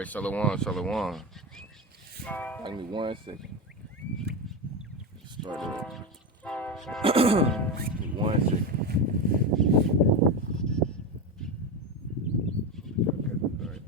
right, Shalom, Shalom. Give me 1 second. Start it. Give me 1 second. Okay, all right.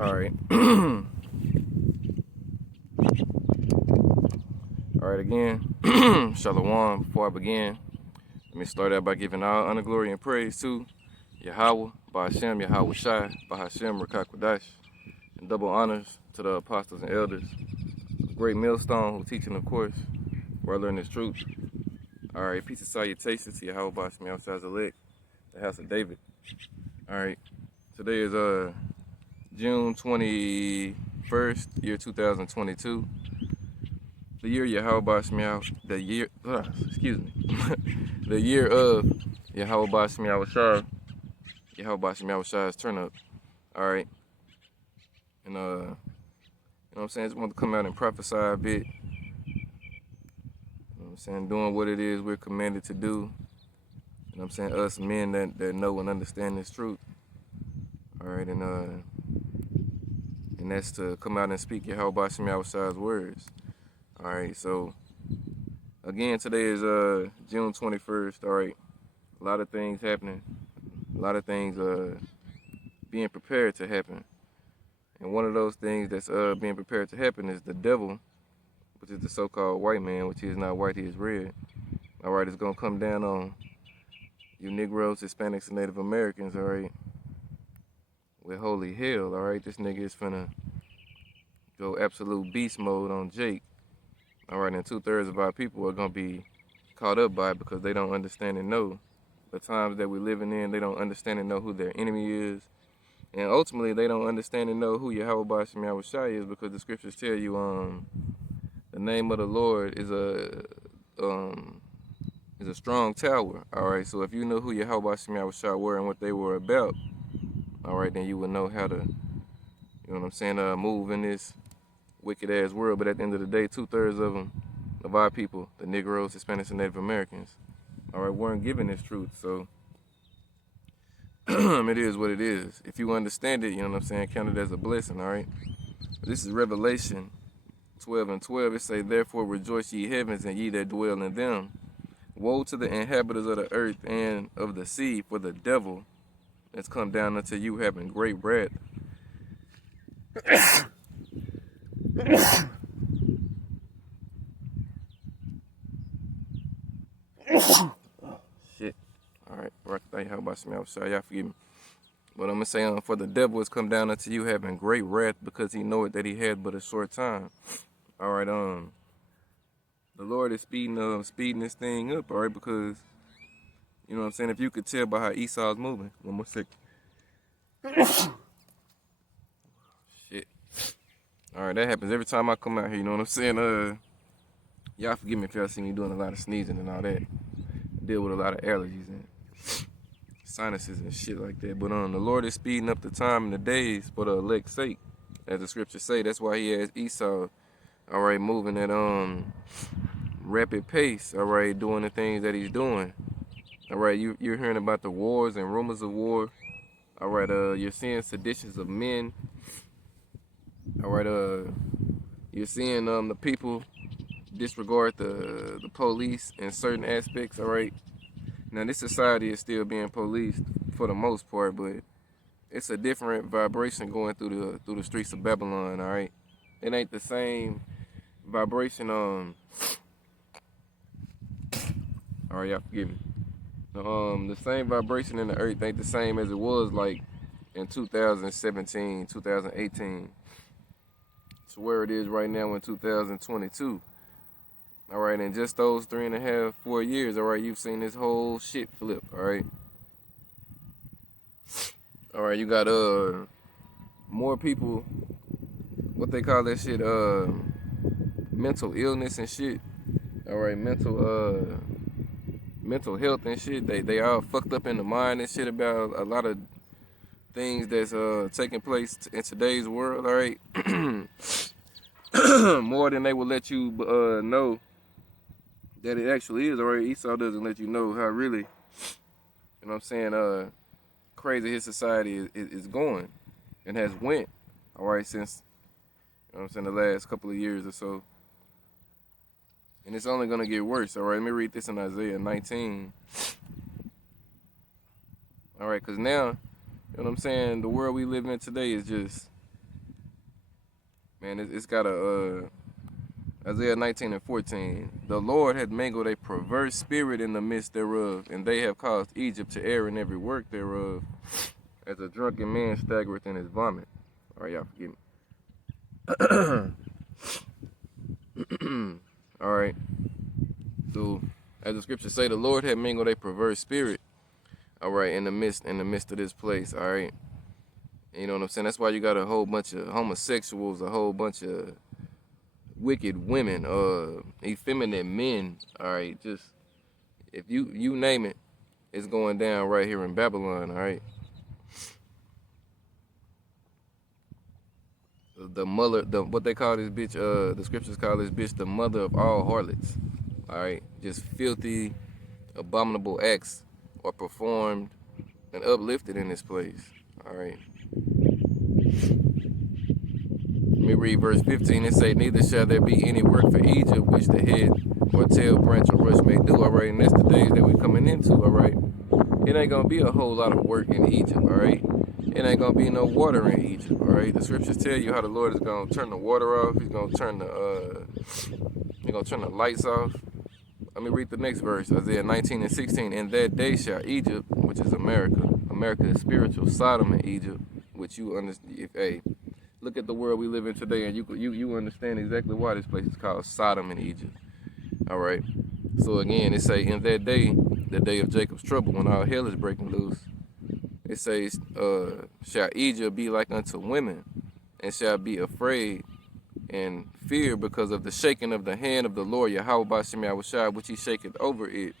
All right. All right, again. Shalom. Before I begin, let me start out by giving all honor, glory, and praise to Yahweh, Ba'ashem, Yahweh Shai, Ba'ashem, Rakakwadash, and double honors to the apostles and elders. Great millstone who teaching, of course, where I learn this truth. All right, peace and salutations to Yahweh, Ba'ashem, Yahweh Shai's elect, the house of David. All right, today is June 21st, year 2022. The year Yahweh Ba'ashem Yahweh, the year the year of Yahweh Ba'ashem Yahweh Shai, Yahweh Ba'ashem Yahweh Shai's turn up. All right, and you know what I'm saying, I just want to come out and prophesy a bit. You know what I'm saying, doing what it is we're commanded to do. You know what I'm saying, us men that know and understand this truth. All right, and that's to come out and speak Yahweh Ba'ashem Yahweh Shai's words. All right, so again, today is June 21st. All right, a lot of things happening, a lot of things being prepared to happen, and one of those things that's being prepared to happen is the devil, which is the so-called white man, which he is not white, he is red. All right, it's gonna come down on you Negroes, Hispanics, and Native Americans. All right, with holy hell. All right, this nigga is finna go absolute beast mode on Jake. All right, and 2/3 of our people are gonna be caught up by it because they don't understand and know the times that we're living in. They don't understand and know who their enemy is, and ultimately they don't understand and know who Yahweh Ba'ashem Yahweh Shai is, because the scriptures tell you the name of the Lord is a strong tower. All right, so if you know who Yahweh Ba'ashem Yahweh Shai were and what they were about, all right, then you would know how to, you know what I'm saying, move in this wicked ass world. But at the end of the day, 2/3 of them, of our people, the Negroes, Hispanics, and Native Americans, all right, weren't given this truth. So it is what it is. If you understand it, you know what I'm saying, count it as a blessing. All right, this is Revelation 12:12. It say, therefore rejoice ye heavens, and ye that dwell in them. Woe to the inhabitants of the earth and of the sea, for the devil has come down unto you having great wrath. Shit. All right. How about some y'all? Y'all forgive me. But I'm gonna say, for the devil has come down unto you having great wrath, because he knoweth that he had but a short time. All right. The Lord is speeding this thing up. All right, because you know what I'm saying. If you could tell by how Esau's moving. One more second. Shit. All right, that happens every time I come out here. You know what I'm saying. Y'all forgive me if y'all see me doing a lot of sneezing and all that. I deal with a lot of allergies and sinuses and shit like that. But the Lord is speeding up the time and the days for the elect's sake, as the scriptures say. That's why he has Esau, all right, moving at rapid pace, all right, doing the things that he's doing. All right, you're hearing about the wars and rumors of war. All right, you're seeing seditions of men. All right, you're seeing the people disregard the police in certain aspects. All right, now this society is still being policed for the most part, but it's a different vibration going through the streets of Babylon. All right, it ain't the same vibration. All right, y'all forgive me. The same vibration in the earth ain't the same as it was like in 2017, 2018. To where it is right now in 2022. All right, in just those 3.5, 4 years, all right, you've seen this whole shit flip. All right. All right, you got more people what they call that shit, mental illness and shit. All right, mental health and shit. They all fucked up in the mind and shit about a lot of things that's taking place in today's world. All right, more than they will let you know that it actually is. All right, Esau doesn't let you know how really, you know what I'm saying, crazy his society is going and has went. All right, since, you know what I'm saying, the last couple of years or so. And it's only going to get worse. All right, let me read this in Isaiah 19. All right, because now, you know what I'm saying, the world we live in today is just, man, it's got a, Isaiah 19 and 14. The Lord had mingled a perverse spirit in the midst thereof, and they have caused Egypt to err in every work thereof, as a drunken man staggereth in his vomit. All right, y'all forgive me. All right. So, as the scriptures say, the Lord had mingled a perverse spirit, all right, in the midst of this place, all right. You know what I'm saying? That's why you got a whole bunch of homosexuals, a whole bunch of wicked women, effeminate men, all right. Just, if you name it, it's going down right here in Babylon, all right. The mother, what they call this bitch, the scriptures call this bitch the mother of all harlots. All right, just filthy, abominable acts are performed and uplifted in this place. All right. Let me read verse 15. It say, neither shall there be any work for Egypt, which the head or tail, branch, or rush may do. All right, and that's the days that we're coming into. All right, it ain't gonna be a whole lot of work in Egypt. All right. It ain't gonna be no water in Egypt, all right? The scriptures tell you how the Lord is gonna turn the water off. He's gonna turn the lights off. Let me read the next verse, Isaiah 19 and 16. In that day shall Egypt, which is America is spiritual Sodom and Egypt, which you understand. Hey, look at the world we live in today, and you understand exactly why this place is called Sodom and Egypt. All right. So again, it say in that day, the day of Jacob's trouble, when all hell is breaking loose. It says, shall Egypt be like unto women, and shall be afraid and fear because of the shaking of the hand of the Lord Yahweh Ba'Shem Yahushua, which he shaketh over it.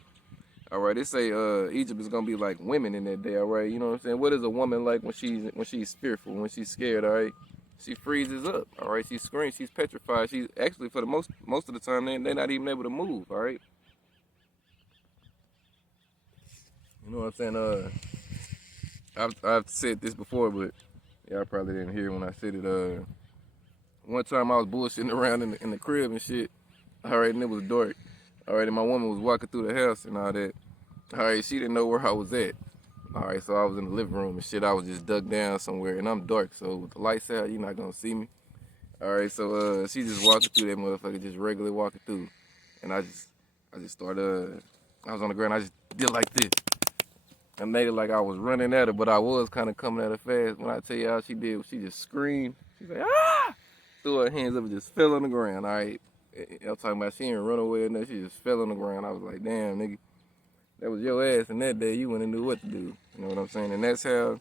All right, they say Egypt is gonna be like women in that day. All right, you know what I'm saying? What is a woman like when she's fearful, when she's scared? All right, she freezes up. All right, she screams, she's petrified. She's actually, for the most of the time, they're not even able to move. All right, you know what I'm saying? I've said this before, but y'all probably didn't hear when I said it. One time I was bullshitting around in the crib and shit. All right, and it was dark. All right, and my woman was walking through the house and all that. All right, she didn't know where I was at. All right, so I was in the living room and shit. I was just dug down somewhere, and I'm dark, so with the lights out, you're not gonna see me. All right, so she just walking through that motherfucker, just regularly walking through, and I just started. I was on the ground. I just did like this. I made it like I was running at her, but I was kind of coming at her fast. When I tell you how she did, she just screamed. She's like, ah! Threw her hands up and just fell on the ground. All right. I'm talking about she didn't run away or nothing. She just fell on the ground. I was like, damn, nigga. That was your ass. And that day, you wouldn't have knew what to do. You know what I'm saying? And that's how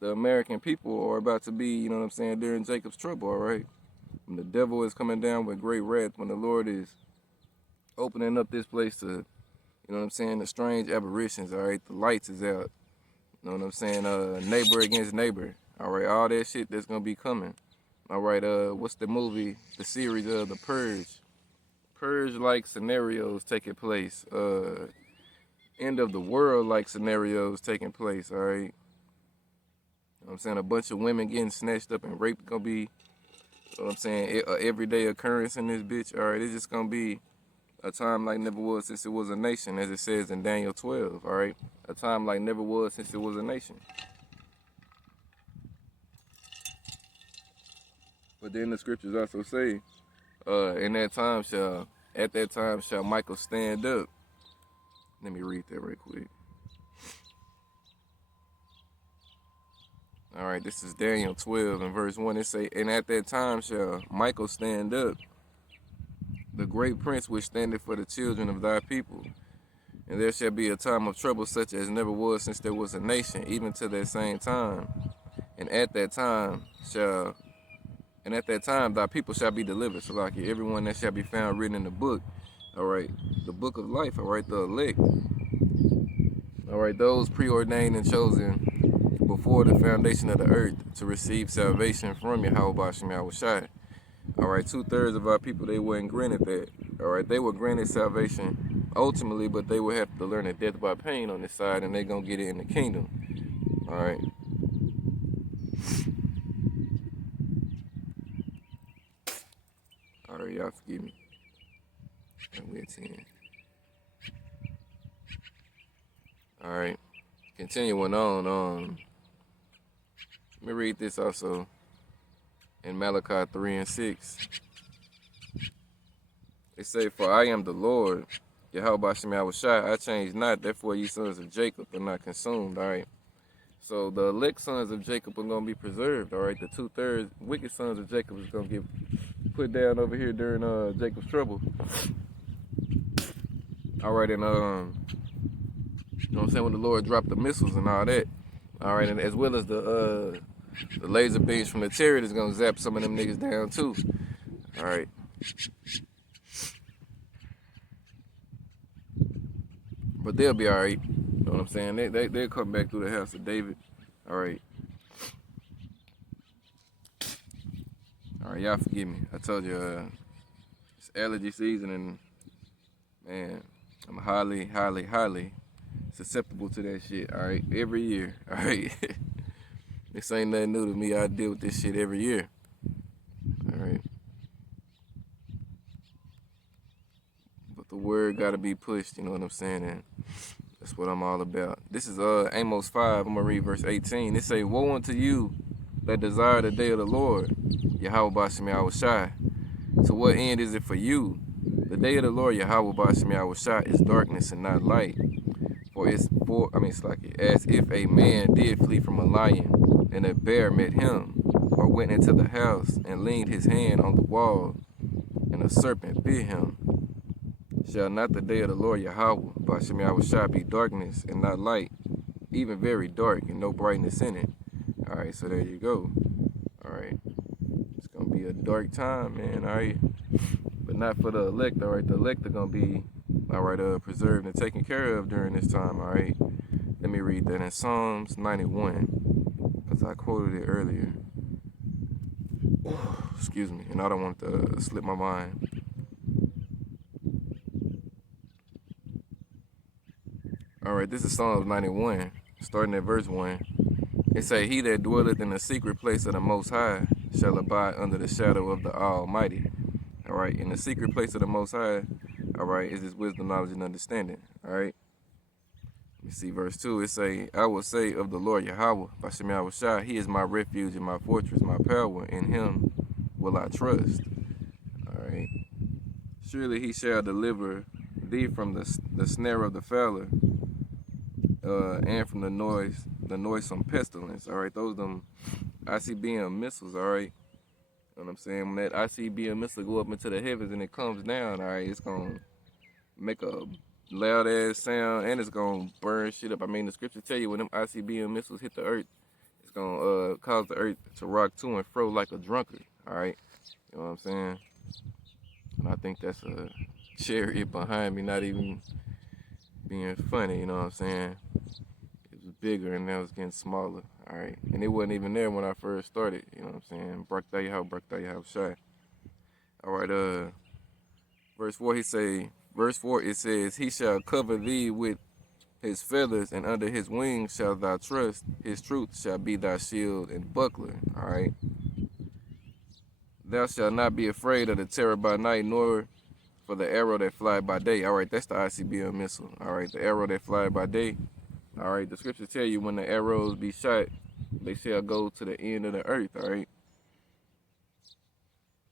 the American people are about to be, you know what I'm saying, during Jacob's trouble, all right? When the devil is coming down with great wrath, when the Lord is opening up this place to, you know what I'm saying, the strange aberrations, all right? The lights is out. You know what I'm saying? Neighbor against neighbor. All right, all that shit that's gonna be coming. All right, what's the movie, the series of The Purge? Purge-like scenarios taking place. End of the world-like scenarios taking place, all right? You know what I'm saying? A bunch of women getting snatched up and raped gonna be, you know what I'm saying, a everyday occurrence in this bitch, all right? It's just gonna be a time like never was since it was a nation, as it says in Daniel 12, all right? A time like never was since it was a nation. But then the scriptures also say, at that time shall Michael stand up. Let me read that right quick. All right, this is Daniel 12 and verse 1. It say, and at that time shall Michael stand up, the great prince which standeth for the children of thy people. And there shall be a time of trouble such as never was since there was a nation, even to that same time. And at that time shall And at that time, thy people shall be delivered. So like everyone that shall be found written in the book, all right, the book of life, all right, the elect, all right, those preordained and chosen before the foundation of the earth to receive salvation from Yahweh Bashim Yahushai. All right, 2/3 of our people, they weren't granted that. All right, they were granted salvation ultimately, but they would have to learn a death by pain on this side, and they're going to get it in the kingdom. All right. All right, y'all forgive me. And we're 10. All right. Continuing on. Let me read this also in Malachi 3:6. It say, "For I am the Lord, Yahweh Bashim Yahushai, I change not, therefore ye sons of Jacob are not consumed." All right. So the elect sons of Jacob are going to be preserved. All right. The 2/3 wicked sons of Jacob is going to get put down over here during Jacob's trouble. All right. And, you know what I'm saying, when the Lord dropped the missiles and all that. All right. And as well as the laser beams from the chariot is going to zap some of them niggas down too. All right. But they'll be all right. You know what I'm saying? They'll come back through the house of David. All right. All right, y'all forgive me. I told you it's allergy season, and man, I'm highly susceptible to that shit. All right, every year. All right. This ain't nothing new to me. I deal with this shit every year. All right. But the word gotta be pushed. You know what I'm saying? And that's what I'm all about. This is Amos 5. I'm gonna read verse 18. It say, "Woe unto you that desire the day of the Lord, Yahweh Bashim Yahushai. To what end is it for you? The day of the Lord, Yahweh Bashim Yahushai, is darkness and not light. It's like as if a man did flee from a lion, and a bear met him, or went into the house and leaned his hand on the wall, and a serpent bit him. Shall not the day of the Lord Yahweh Bashim Yahushai be darkness and not light, even very dark and no brightness in it?" All right, so there you go. All right, it's gonna be a dark time, man. All right, but not for the elect. All right, the elect are gonna be all right, preserved and taken care of during this time. All right, let me read that in Psalms 91, because I quoted it earlier. Excuse me, and I don't want to slip my mind. All right, this is Psalms 91, starting at verse 1. It say, "He that dwelleth in the secret place of the Most High shall abide under the shadow of the Almighty." All right, in the secret place of the Most High, all right, is his wisdom, knowledge, and understanding. All right. Let me see verse 2. It say, "I will say of the Lord Yahweh, Bashim Yahushai, he is my refuge and my fortress, my power. In him will I trust." All right. "Surely he shall deliver thee from the snare of the fowler, and from the noisome pestilence." All right, those them ICBM missiles. All right, you know what I'm saying? When that ICBM missile go up into the heavens and it comes down, all right, it's gonna make a loud ass sound and it's gonna burn shit up. I mean, the scripture tell you when them ICBM missiles hit the earth, it's gonna cause the earth to rock to and fro like a drunkard. All right, you know what I'm saying? And I think that's a chariot behind me, not even being funny. You know what I'm saying? It was bigger and now it's getting smaller. All right, and it wasn't even there when I first started. You know what I'm saying? Braktayahu Shai. All right, verse 4, verse 4, it says, "He shall cover thee with his feathers, and under his wings shalt thou trust. His truth shall be thy shield and buckler." All right. "Thou shalt not be afraid of the terror by night, nor for the arrow that fly by day." All right, that's the ICBM missile. All right, the arrow that fly by day. All right, the scriptures tell you when the arrows be shot, they shall go to the end of the earth. All right.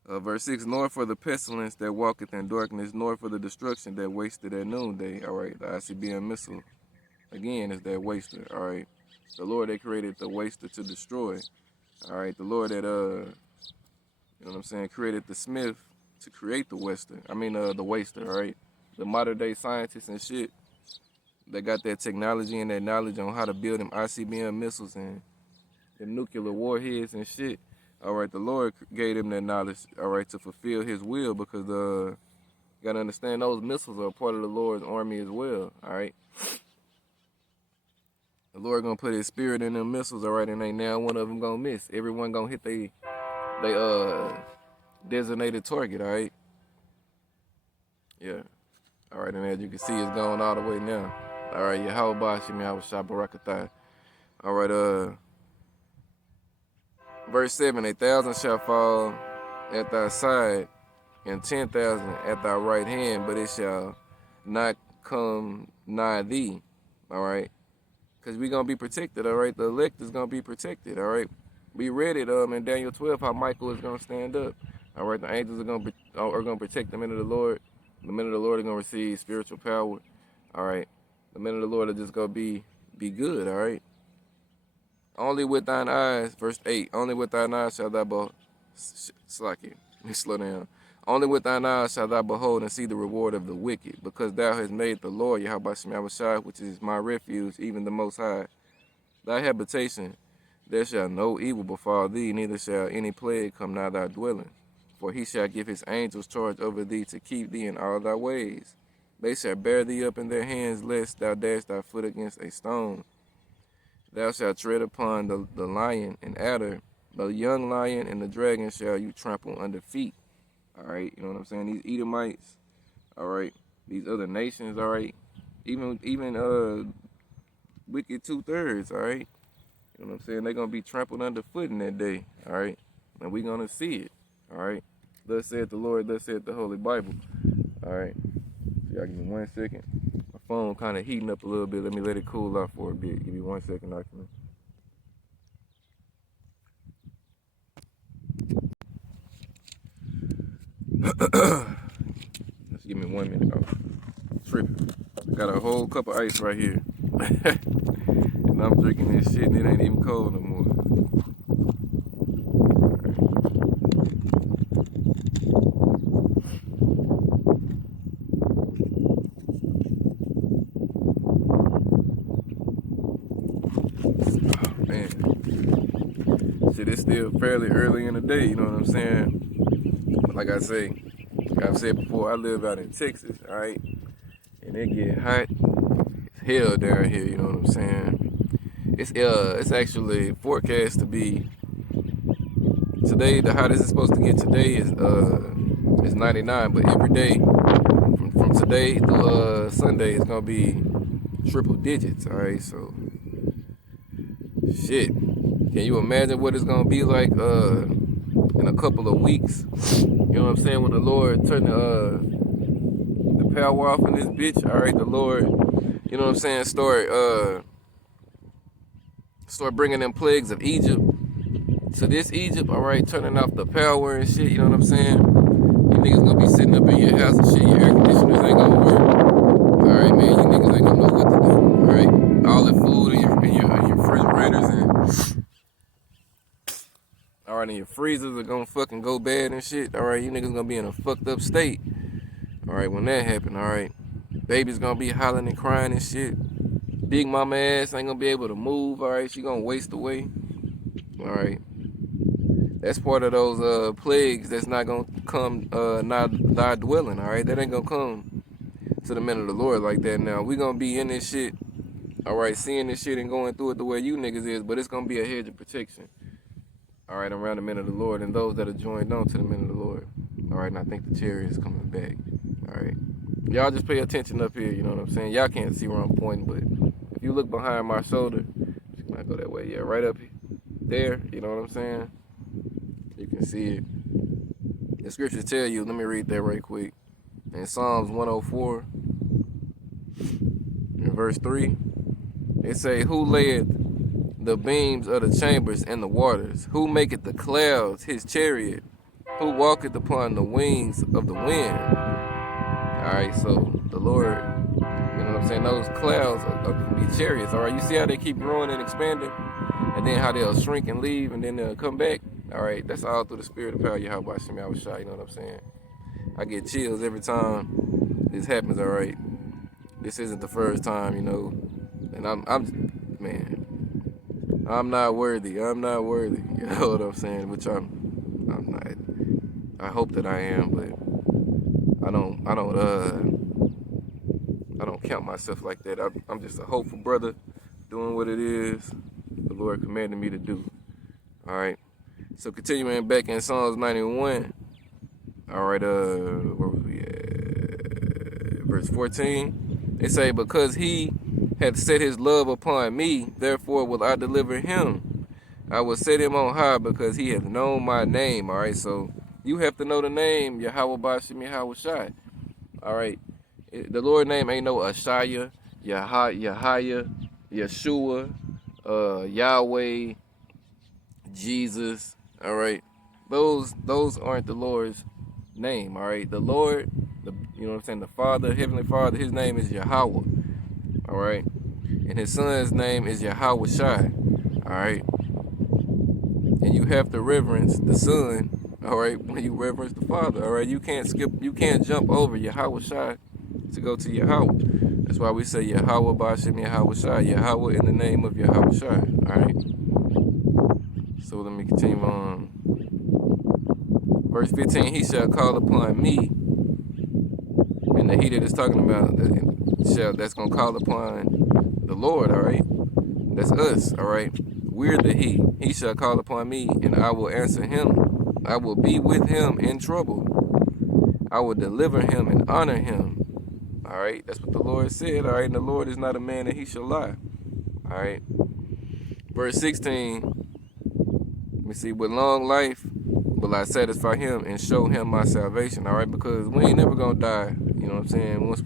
Verse 6, "Nor for the pestilence that walketh in darkness, nor for the destruction that wasteth at noonday." All right, the ICBM missile, again, is that waster. All right, the Lord that created the waster to destroy. All right, the Lord that, you know what I'm saying, created the smith to create the waster. The waster, all right? The modern day scientists and shit, they got that technology and that knowledge on how to build them ICBM missiles and them nuclear warheads and shit. All right, the Lord gave them that knowledge, all right, to fulfill his will, because you gotta understand those missiles are part of the Lord's army as well, all right? The Lord gonna put his spirit in them missiles, all right, and ain't now one of them gonna miss. Everyone gonna hit they designated target, all right? Yeah. All right, and as you can see, it's going all the way now. All right, Yahweh Bashim Yahweh Shabbarakatai. All right, verse 7, 1,000 shall fall at thy side, and 10,000 at thy right hand, but it shall not come nigh thee. All right, because we gonna be protected. All right, the elect is gonna be protected. All right, we read it in Daniel 12 how Michael is gonna stand up. All right, the angels are gonna protect the men of the Lord. The men of the Lord are gonna receive spiritual power. All right, the men of the Lord are just gonna be good. All right. Only with thine eyes, verse 8. Only with thine eyes shall thou behold. Slack it. Let me slow down. Only with thine eyes shall thou behold and see the reward of the wicked, because thou hast made the Lord Yahweh Shai, which is my refuge, even the Most High, thy habitation. There shall no evil befall thee, neither shall any plague come nigh thy dwelling. For he shall give his angels charge over thee to keep thee in all thy ways. They shall bear thee up in their hands, lest thou dash thy foot against a stone. Thou shalt tread upon the lion and adder, the young lion and the dragon shall you trample under feet. All right, you know what I'm saying? These Edomites, all right, these other nations, all right, even wicked 2/3, all right. You know what I'm saying? They're gonna be trampled underfoot in that day, all right, and we're gonna see it, all right. Thus saith the Lord, thus saith the Holy Bible, all right. So y'all give me 1 second. My phone kind of heating up a little bit. Let me let it cool off for a bit. Give me 1 second, document. Just give me 1 minute. Oh, tripping. I got a whole cup of ice right here. And I'm drinking this shit and it ain't even cold no more. Oh, man. Shit, it's still fairly early in the day, you know what I'm saying? But like I've said before, I live out in Texas, all right? And it get hot as hell down here, you know what I'm saying? It's actually forecast to be today. The hottest it's supposed to get today is 99, but every day from today to Sunday it's gonna be triple digits. All right, so shit. Can you imagine what it's gonna be like in a couple of weeks? You know what I'm saying? When the Lord turned the power off in this bitch. All right, the Lord. You know what I'm saying? Start bringing them plagues of Egypt to this Egypt, all right, turning off the power and shit, you know what I'm saying? You niggas gonna be sitting up in your house and shit, your air conditioners ain't gonna work. All right, man, you niggas ain't gonna know what to do, all right? All the food in your refrigerators and, all right, and your freezers are gonna fucking go bad and shit, all right? You niggas gonna be in a fucked up state, all right, when that happen, all right? Baby's gonna be hollering and crying and shit. Big mama ass ain't gonna be able to move, all right? She gonna waste away, all right? That's part of those plagues that's not gonna come not thy dwelling, all right? That ain't gonna come to the men of the Lord like that. Now we gonna be in this shit, all right, seeing this shit and going through it the way you niggas is, but it's gonna be a hedge of protection, all right, around the men of the Lord and those that are joined on to the men of the Lord, all right. And I think the chariot is coming back, all right. Y'all just pay attention up here, you know what I'm saying? Y'all can't see where I'm pointing, but if you look behind my shoulder, just might go that way, yeah, right up there, you know what I'm saying? You can see it. The scriptures tell you, let me read that right quick. In Psalms 104, in verse 3, it say, who layeth the beams of the chambers in the waters? Who maketh the clouds his chariot? Who walketh upon the wings of the wind? Alright, so the Lord, you know what I'm saying, those clouds can be chariots. Alright, you see how they keep growing and expanding? And then how they'll shrink and leave and then they'll come back? All right, that's all through the spirit of power, Yahweh Shem Yahweh Shai, you know what I'm saying? I get chills every time this happens, all right? This isn't the first time, you know, and I'm I'm not worthy. I'm not worthy. You know what I'm saying? Which I'm not. I hope that I am, but I don't count myself like that. I'm just a hopeful brother doing what it is the Lord commanded me to do. All right. So continuing back in Psalms 91. All right. Where was we at? Verse 14. They say, because he hath set his love upon me, therefore will I deliver him. I will set him on high because he hath known my name. All right. So you have to know the name Yahweh Bashim Yahweh Shai. All right. The Lord name ain't no Ashaya, Yahaya, Yeshua, Yahweh, Jesus. All right. Those aren't the Lord's name. All right. The Lord, you know what I'm saying? The Father, Heavenly Father, his name is Yahweh. All right. And his son's name is Yahweh Shai. All right. And you have to reverence the Son. All right. When you reverence the Father. All right. You can't jump over Yahweh Shai to go to Yahweh. That's why we say Yahweh Bashim Yahweh Shai. Yahweh in the name of Yahweh Shai. All right. So let me continue on. Verse 15, he shall call upon me. And the he that is talking about, that's going to call upon the Lord, all right? That's us, all right? We're the he. He shall call upon me, and I will answer him. I will be with him in trouble. I will deliver him and honor him. All right? That's what the Lord said, all right? And the Lord is not a man that he shall lie. All right? Verse 16, let me see, with long life will I satisfy him and show him my salvation, all right? Because we ain't never gonna die, you know what I'm saying? Once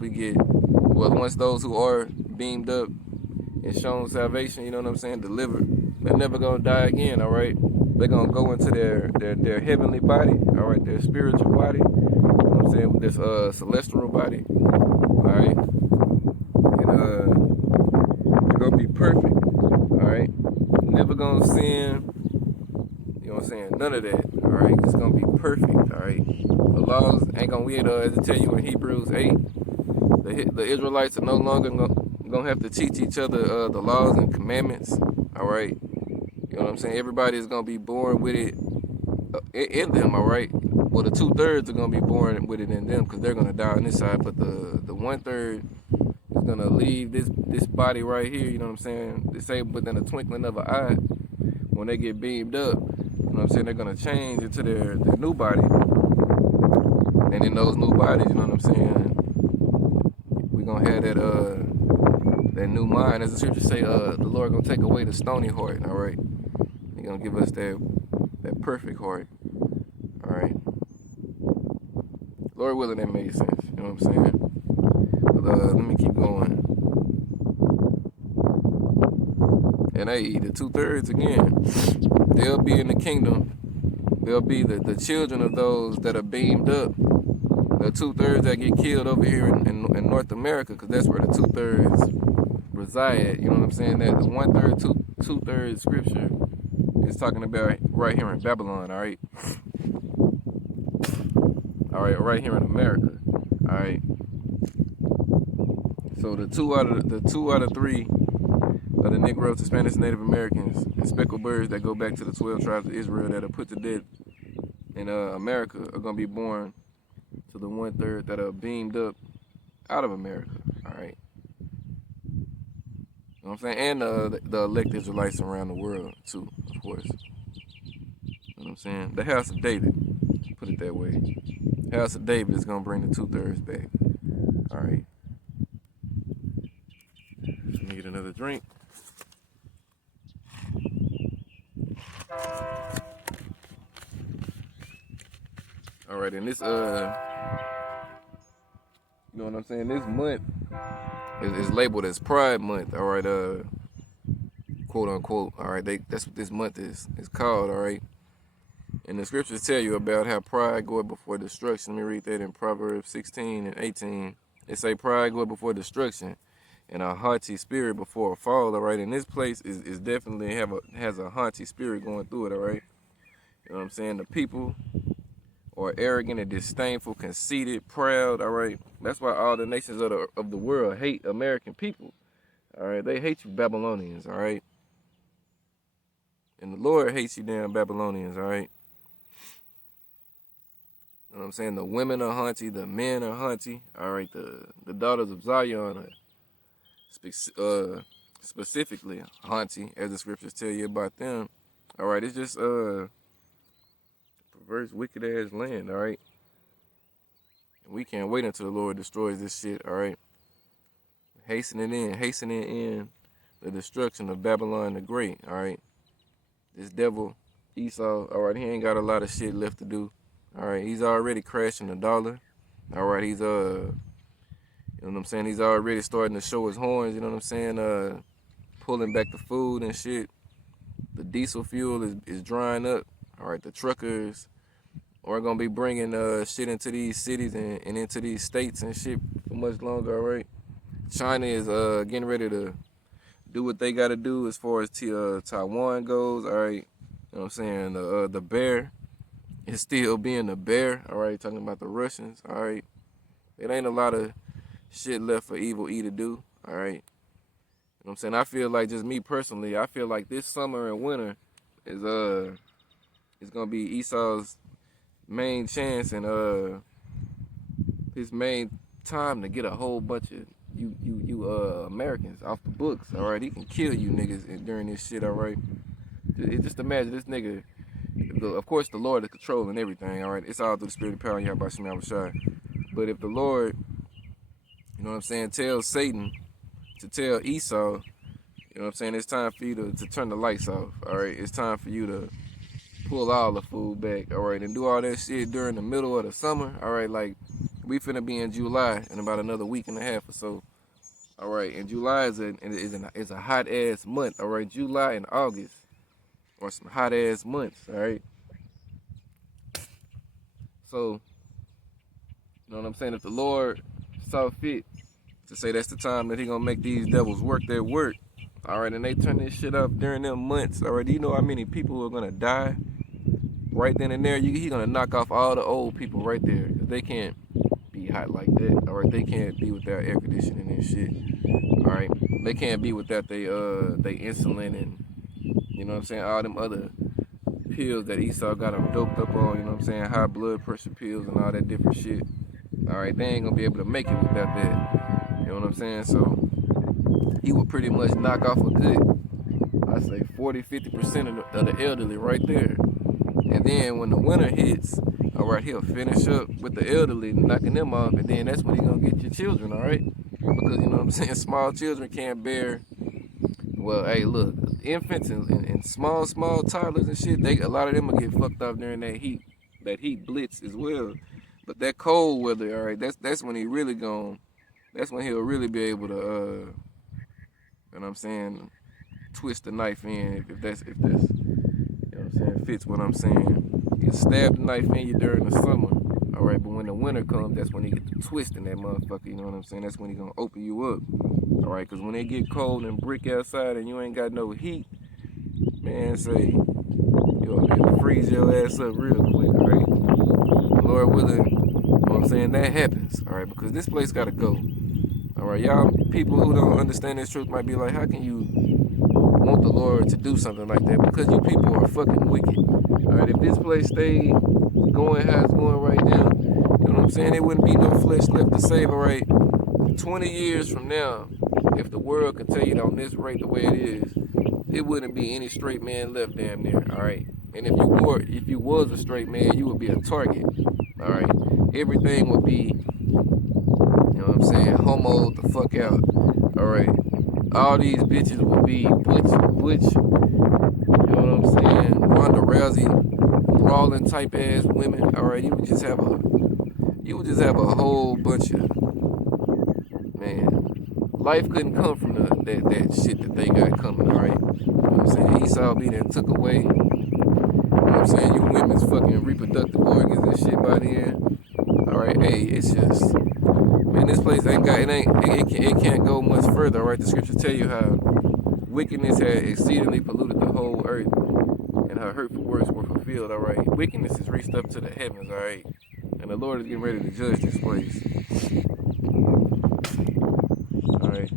those who are beamed up and shown salvation, you know what I'm saying, delivered, they're never gonna die again, all right? They're gonna go into their heavenly body, all right, their spiritual body, you know what I'm saying, this celestial body, all right? And they're gonna be perfect, all right? Never gonna sin. You know what I'm saying? None of that. All right. It's gonna be perfect. All right. The laws ain't gonna. We had to tell you in Hebrews 8, the Israelites are no longer gonna have to teach each other the laws and commandments. All right. You know what I'm saying? Everybody is gonna be born with it in them. All right. Well, the 2/3 are gonna be born with it in them because they're gonna die on this side, but the 1/3 is gonna leave this body right here. You know what I'm saying? They say within a twinkling of an eye, when they get beamed up. You know what I'm saying? They're gonna change into their new body. And in those new bodies, you know what I'm saying? We're gonna have that new mind. As the scriptures say, the Lord gonna take away the stony heart, all right? He's gonna give us that perfect heart. All right. Lord willing, that made sense. You know what I'm saying? But let me keep going. And hey, the 2/3 again, they'll be in the kingdom. They'll be the children of those that are beamed up. The 2/3 that get killed over here in North America, because that's where the 2/3 reside. You know what I'm saying? That the 1/3, 2/3 scripture is talking about right here in Babylon. All right. All right, right here in America. All right. So the two out of three of the Negroes, Hispanics, Native Americans, and speckled birds that go back to the 12 tribes of Israel that are put to death in America are gonna be born to the 1/3 that are beamed up out of America. All right. You know what I'm saying? And the elect Israelites around the world too, of course. You know what I'm saying? The house of David, put it that way. The house of David is gonna bring the 2/3 back. All right. Need another drink. All right, and this you know what I'm saying? This month is labeled as Pride Month. All right, quote unquote. All right, that's what this month is called. All right, and the scriptures tell you about how pride goeth before destruction. Let me read that in Proverbs 16 and 18. It say pride goeth before destruction, and a haughty spirit before a fall. All right, and this place is definitely has a haughty spirit going through it. All right, you know what I'm saying? The people are arrogant and disdainful, conceited, proud. All right, that's why all the nations of the world hate American people. All right, they hate you Babylonians. All right. Lord hates you damn Babylonians, all right? You know what I'm saying? The women are haughty, the men are haughty, all right? The daughters of Zion are specifically haughty, as the scriptures tell you about them. All right, it's just perverse, wicked ass land, all right? We can't wait until the Lord destroys this shit, all right? Hastening in the destruction of Babylon the Great, all right? This devil, Esau, all right, he ain't got a lot of shit left to do, all right? He's already crashing the dollar, all right? He's, you know what I'm saying? He's already starting to show his horns, you know what I'm saying? Pulling back the food and shit. The diesel fuel is drying up, all right? The truckers are gonna be bringing shit into these cities and into these states and shit for much longer, all right? China is getting ready to do what they gotta do as far as Taiwan goes, all right? You know what I'm saying? The bear is still being the bear, all right? Talking about the Russians, all right? It ain't a lot of shit left for Evil E to do, all right? You know what I'm saying? I feel like, just me personally, I feel like this summer and winter is gonna be Esau's main chance and his main time to get a whole bunch of you Americans off the books, all right? He can kill you niggas during this shit, all right? Just imagine this nigga. Of course, the Lord is controlling everything, all right? It's all through the spirit of power and Yahweh Shem Yahushua. But if the Lord, you know what I'm saying, tells Satan to tell Esau, you know what I'm saying, it's time for you to turn the lights off, all right? It's time for you to pull all the food back, all right? And do all that shit during the middle of the summer, all right? Like, we finna be in July in about another week and a half or so, all right? And July is a hot-ass month, all right? July and August are some hot-ass months, all right? So, you know what I'm saying? If the Lord saw fit to say that's the time that he gonna make these devils work their work, all right, and they turn this shit up during them months, all right, do you know how many people are gonna die right then and there? He gonna knock off all the old people right there, because they can't be hot like that, all right? They can't be without air conditioning and shit, all right? They can't be without they insulin and, you know what I'm saying, all them other pills that Esau got them doped up on, you know what I'm saying, high blood pressure pills and all that different shit. All right, they ain't gonna be able to make it without that. You know what I'm saying? So he would pretty much knock off a good, I say 40-50% of the elderly right there. And then when the winter hits, all right, he'll finish up with the elderly, knocking them off, and then that's when he's gonna get your children, all right? Because, you know what I'm saying, small children can't bear. Well, hey, look, infants and small toddlers and shit, a lot of them will get fucked up during that heat blitz as well. But that cold weather, all right, that's when that's when he'll really be able to, you know what I'm saying, twist the knife in if that's, you know what I'm saying, fits what I'm saying. He'll stab the knife in you during the summer, all right, but when the winter comes, that's when he get to twisting that motherfucker, you know what I'm saying? That's when he gonna open you up. All right, because when it get cold and brick outside and you ain't got no heat, man, say, you'll freeze your ass up real quick, all right? Lord willing, you know what I'm saying, that happens, all right? Because this place got to go, all right? Y'all, people who don't understand this truth might be like, how can you want the Lord to do something like that? Because you people are fucking wicked, all right? If this place stayed going how it's going right now, you know what I'm saying, there wouldn't be no flesh left to save, all right? 20 years from now, if the world continued on this rate the way it is, it wouldn't be any straight man left damn near, all right? And if you was a straight man, you would be a target, all right? Everything would be, you know what I'm saying, homo the fuck out, all right? All these bitches would be butch, you know what I'm saying, Ronda Rousey, brawling type ass women, all right? You would just have a whole bunch of, man, life couldn't come from that shit that they got coming, all right? You know what I'm saying? Esau be there took away, you know what I'm saying, your women's fucking reproductive organs and shit by then. All right, hey, it's just, man, this place it can't go much further, all right? The scriptures tell you how wickedness had exceedingly polluted the whole earth and her hurtful words were fulfilled, all right? Wickedness is reached up to the heavens, all right? And the Lord is getting ready to judge this place. All right,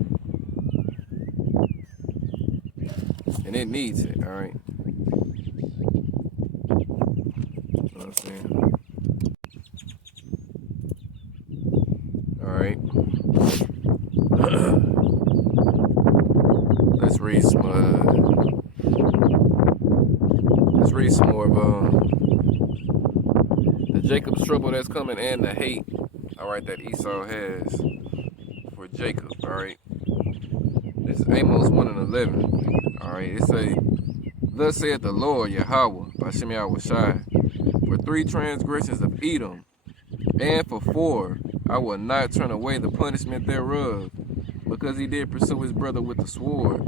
and it needs it, all right? of the Jacob's trouble that's coming and the hate, all right, that Esau has for Jacob, all right. This is Amos 1 and 11, all right. It say, "Thus saith the Lord Yahweh, by Shem Yahushai, for 3 transgressions of Edom, and for 4, I will not turn away the punishment thereof, because he did pursue his brother with the sword,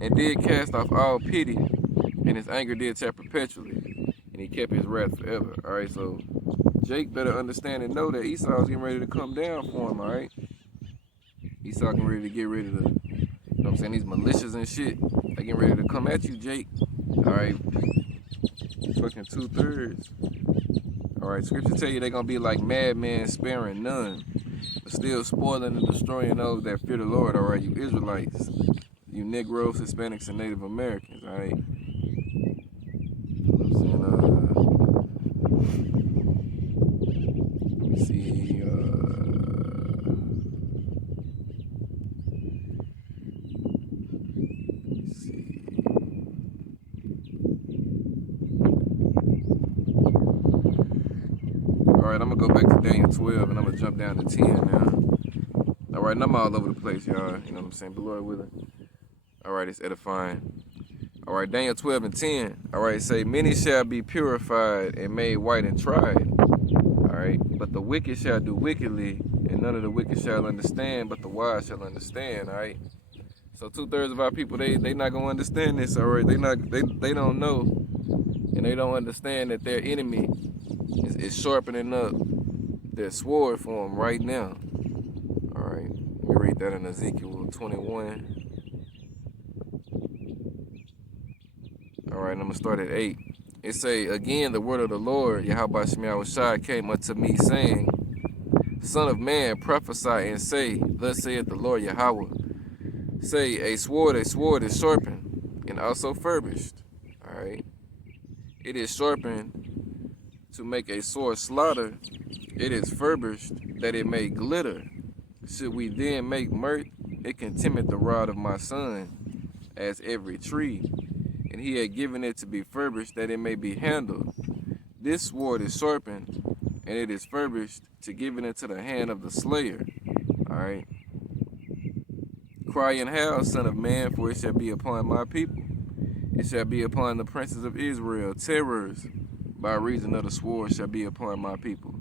and did cast off all pity, and his anger did tear perpetually, and he kept his wrath forever." All right, so Jake better understand and know that Esau's getting ready to come down for him, all right? Esau getting ready to get rid of the, you know what I'm saying, these militias and shit. They getting ready to come at you, Jake. All right, fucking 2/3. All right, scripture tell you they're gonna be like madmen, sparing none, but still spoiling and destroying those that fear the Lord. All right, you Israelites, you Negroes, Hispanics, and Native Americans. All right. You know what I'm saying? Let me see. Let's see. All right, I'm gonna go back to Daniel 12, and I'm gonna jump down to 10 now. All right, and I'm all over the place, y'all. You know what I'm saying? But Lord willing. All right, it's edifying. All right, Daniel 12 and 10. All right, say, "Many shall be purified and made white and tried. All right, but the wicked shall do wickedly, and none of the wicked shall understand, but the wise shall understand." All right. So 2/3 of our people, they not gonna understand this. All right, they don't know, and they don't understand that their enemy is sharpening up their sword for them right now. All right, let me read that in Ezekiel 21. All right, I'm gonna start at 8. It say, "Again, the word of the Lord, Yahweh Shai, came unto me, saying, Son of man, prophesy and say, Thus saith the Lord Yahweh. Say, a sword is sharpened, and also furbished." All right. "It is sharpened to make a sore slaughter. It is furbished that it may glitter. Should we then make mirth? It contemneth the rod of my son, as every tree. And he had given it to be furbished that it may be handled. This sword is sharpened, and it is furbished to give it into the hand of the slayer." All right. "Cry and howl, son of man, for it shall be upon my people. It shall be upon the princes of Israel. Terrors by reason of the sword shall be upon my people.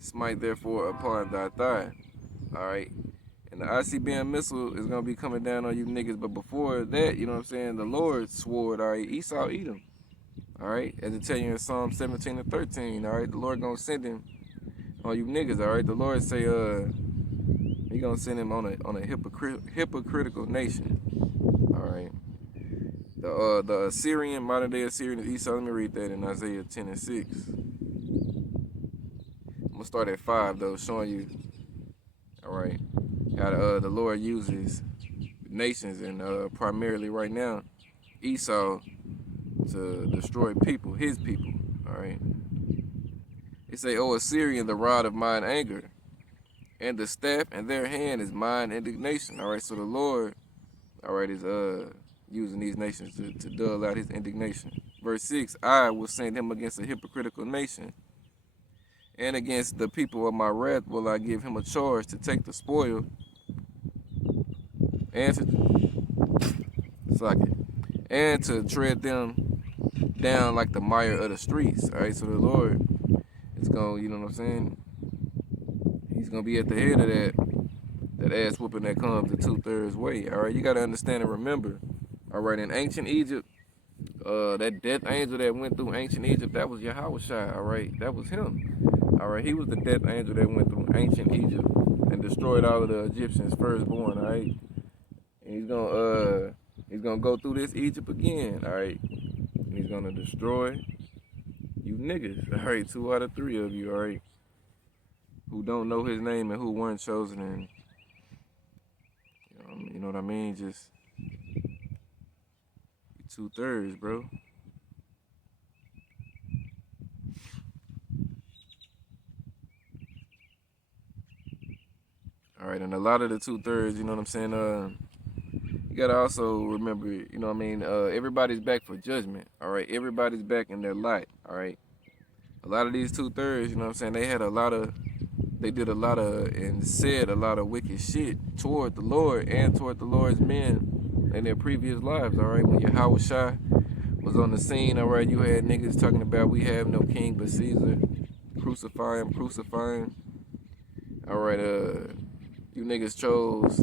Smite therefore upon thy thigh." All right. And the ICBM missile is going to be coming down on you niggas. But before that, you know what I'm saying, the Lord swore, all right, Esau Edom. All right. As it tell you in Psalm 17 and 13, all right, the Lord going to send him on you niggas, all right. The Lord say, he going to send him on a hypocritical nation. All right. The Assyrian, modern day Assyrian is Esau. Let me read that in Isaiah 10 and 6. I'm going to start at 5, though, showing you, all right, how the Lord uses nations, and primarily right now, Esau, to destroy people, his people, all right. It say, "O Assyrian, the rod of mine anger, and the staff in their hand is mine indignation." All right, so the Lord, all right, is using these nations to dull out his indignation. Verse 6, "I will send him against a hypocritical nation, and against the people of my wrath will I give him a charge to take the spoil, and to tread them down like the mire of the streets." All right, so the Lord is going, you know what I'm saying, he's going to be at the head of that ass whooping that comes the 2/3 way. All right, you got to understand and remember, all right, in ancient Egypt, that death angel that went through ancient Egypt, that was Yahushua. All right, that was him. All right, he was the death angel that went through ancient Egypt and destroyed all of the Egyptians' firstborn. All right, and he's gonna go through this Egypt again. All right, and he's gonna destroy you niggas. All right, 2 out of 3 of you. All right, who don't know his name and who weren't chosen, and you know what I mean? Just 2/3, bro. All right, and a lot of the 2/3, you know what I'm saying? You gotta also remember, you know what I mean? Everybody's back for judgment. All right, everybody's back in their lot. All right. A lot of these 2/3, you know what I'm saying, they did a lot of and said a lot of wicked shit toward the Lord and toward the Lord's men in their previous lives, all right? When Yahweh Shai was on the scene, all right, you had niggas talking about we have no king but Caesar, crucify him, crucify him. All right, you niggas chose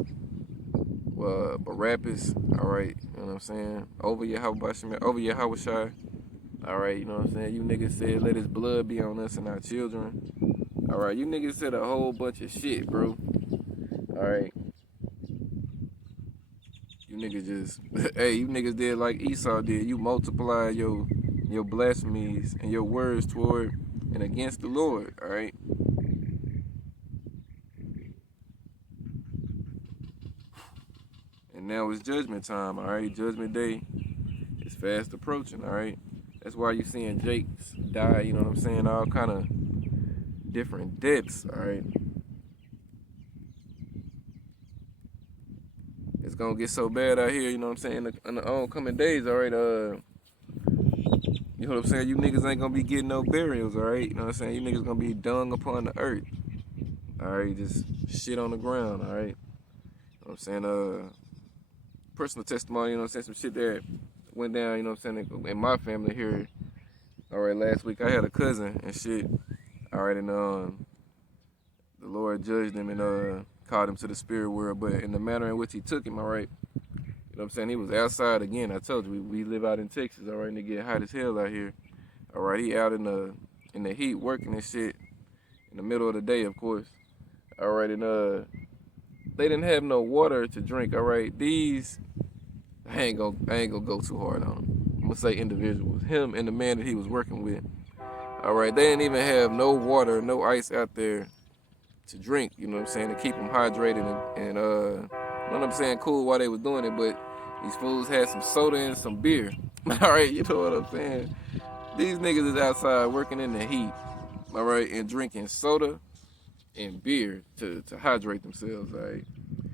Barabbas, all right, you know what I'm saying, over Yahweh Shai. All right, you know what I'm saying? You niggas said, let his blood be on us and our children. All right, you niggas said a whole bunch of shit, bro. All right. You niggas just, hey, you niggas did like Esau did. You multiply your blasphemies and your words toward and against the Lord, all right? And now it's judgment time, all right? Judgment day is fast approaching, all right? That's why you seeing Jakes die, you know what I'm saying? All kind of different deaths, all right? It's gonna get so bad out here, you know what I'm saying, in the oncoming days, all right? You know what I'm saying? You niggas ain't gonna be getting no burials, all right? You know what I'm saying? You niggas gonna be dung upon the earth, all right? Just shit on the ground, all right? You know what I'm saying? Personal testimony, you know what I'm saying? Some shit that went down, you know what I'm saying, in my family here. All right, last week I had a cousin and shit. All right, and the Lord judged him and called him to the spirit world, but in the manner in which he took him, all right, you know what I'm saying, he was outside again. I told you, we live out in Texas, all right, and it get hot as hell out here. All right, he out in the heat working and shit in the middle of the day, of course. All right, and they didn't have no water to drink, all right. These, I ain't gonna go too hard on them. I'm gonna say individuals, him and the man that he was working with. All right, they didn't even have no water, no ice out there to drink, you know what I'm saying, to keep them hydrated and you know what I'm saying, cool while they was doing it, but these fools had some soda and some beer. All right, you know what I'm saying? These niggas is outside working in the heat, all right, and drinking soda and beer to hydrate themselves, all right?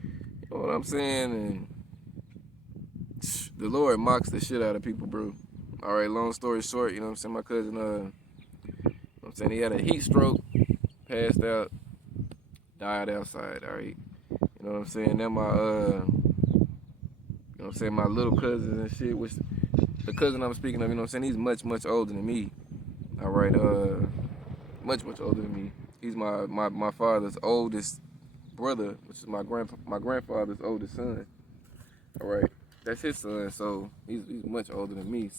You know what I'm saying? And the Lord mocks the shit out of people, bro. All right, long story short, you know what I'm saying, my cousin, you know what I'm saying, he had a heat stroke, passed out, died outside, all right? You know what I'm saying? Then my, you know what I'm saying, my little cousins and shit, which the cousin I'm speaking of, you know what I'm saying, he's much, much older than me, all right? Much, much older than me. He's my father's oldest brother, which is my grandfather's oldest son, all right? That's his son, so he's much older than me,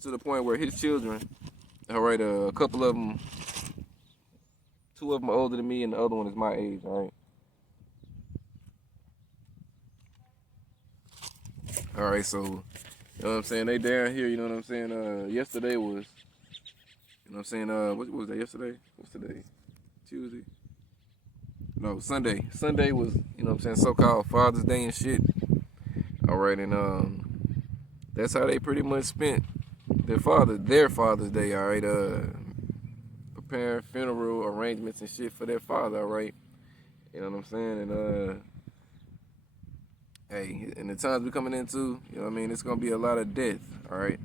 to the point where his children, all right, a couple of them, two of them are older than me and the other one is my age, all right? All right, so, you know what I'm saying, they down here, you know what I'm saying, yesterday was, you know what I'm saying, what was that, yesterday? What's today? Tuesday? No, Sunday. Sunday was, you know what I'm saying, so-called Father's Day and shit. All right, and that's how they pretty much spent their Father's Day, all right, preparing funeral arrangements and shit for their father, all right? You know what I'm saying? And hey, in the times we're coming into, you know what I mean, it's gonna be a lot of death, all right?